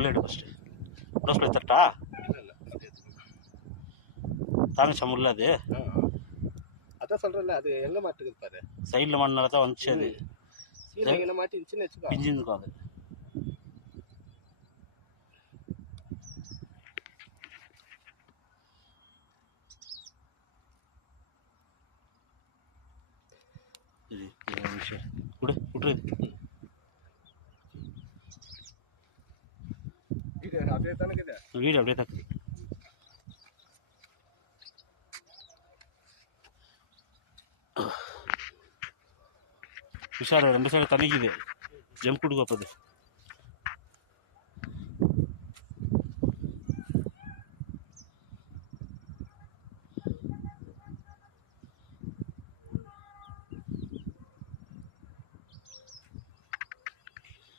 முள்ளேடு first close பண்ணி தரட்டா? தாங்கச்சா முள்ள அது அதான் சொல்கிறேன்ல, அது எங்கே மாட்டுக்குது பாரு. சைடில் மாட்டினால தான் வந்துச்சு. அது கீழே எங்கே மாட்டிருச்சுன்னு வச்சுக்கோ, பிஞ்சிருக்கும் அது. சரி விடு விட்டுரு. அப்படியே தானே வீடு அப்படியே தான். விஷால் 2 சைடு தண்ணிக்குது. ஜம்ப் கொடுக்க போகுது.